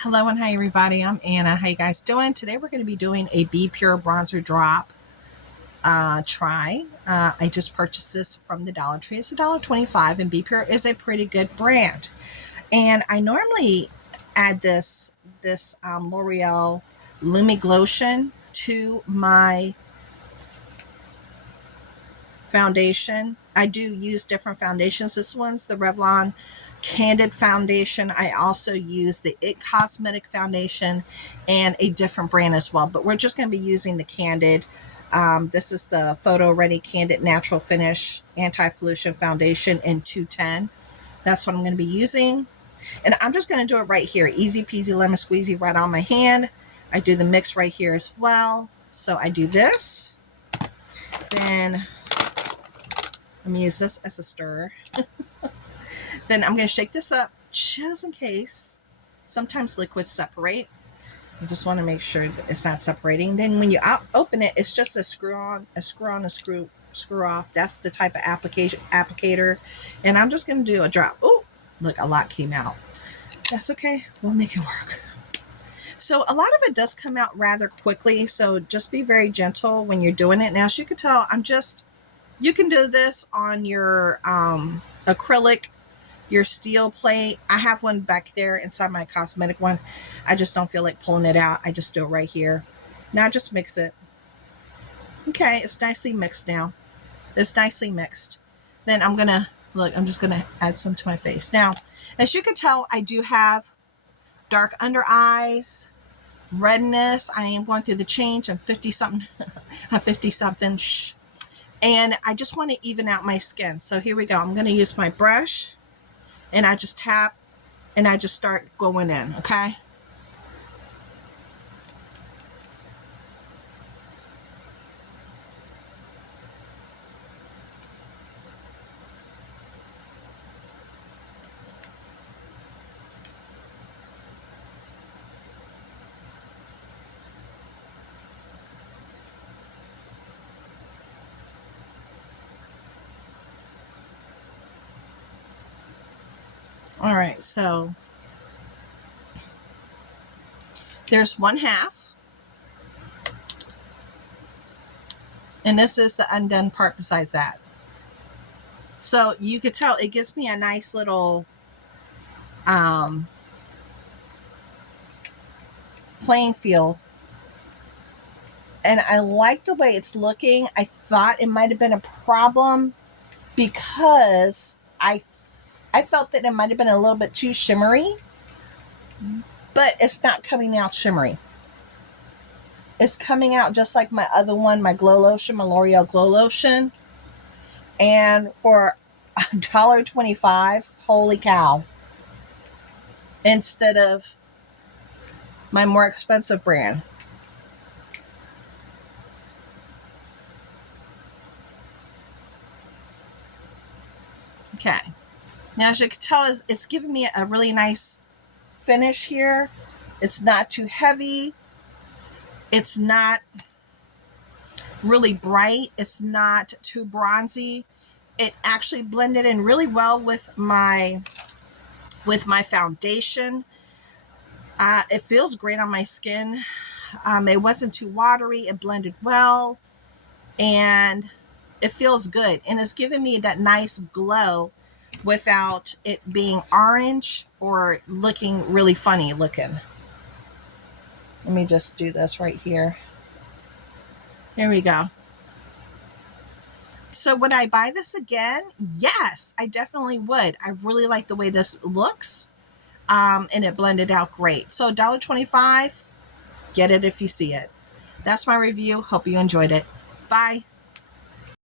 Hello and hi everybody, I'm Anna. How you guys doing? Today we're going to be doing a Be Pure bronzer drop try. I just purchased this from the Dollar Tree. It's $1.25 and Be Pure is a pretty good brand. And I normally add this L'Oreal Lumi Glotion to my foundation. I do use different foundations. This one's the Revlon Candid Foundation. I also use the It Cosmetic Foundation and a different brand as well, but we're just going to be using the Candid. This is the Photo Ready Candid Natural Finish Anti-Pollution Foundation in 210. That's what I'm going to be using. And I'm just going to do it right here. Easy peasy lemon squeezy right on my hand. I do the mix right here as well. So I do this. Then I'm going to use this as a stirrer. Then I'm going to shake this up just in case. Sometimes liquids separate. I just want to make sure that it's not separating. Then when you open it, it's just a screw on, a screw off. That's the type of applicator. And I'm just going to do a drop. Oh, look, a lot came out. That's okay. We'll make it work. So a lot of it does come out rather quickly. So just be very gentle when you're doing it. Now, as you can tell, you can do this on your acrylic, your steel plate. I have one back there inside my cosmetic one. I just don't feel like pulling it out. I just do it right here. Now just mix it. Okay, it's nicely mixed now. It's nicely mixed. Then I'm just gonna add some to my face. Now, as you can tell, I do have dark under eyes, redness. I am going through the change. I'm 50-something, I'm 50-something. Shh. And I just want to even out my skin. So here we go. I'm going to use my brush. And I just tap and I just start going in, okay? All right, so there's 1/2. And this is the undone part besides that. So you could tell it gives me a nice little playing field. And I like the way it's looking. I thought it might have been a problem because I felt that it might have been a little bit too shimmery, but it's not coming out shimmery. It's coming out just like my other one, my glow lotion, my L'Oreal glow lotion. And for $1.25, holy cow, instead of my more expensive brand. Okay. Now, as you can tell, it's giving me a really nice finish here. It's not too heavy. It's not really bright. It's not too bronzy. It actually blended in really well with my foundation. It feels great on my skin. It wasn't too watery. It blended well. And it feels good. And it's giving me that nice glow without it being orange or looking really funny looking. Let me just do this right here. There we go. So would I buy this again? Yes, I definitely would. I really like the way this looks. And it blended out great. So $1.25, get it if you see it. That's my review. Hope you enjoyed it. Bye.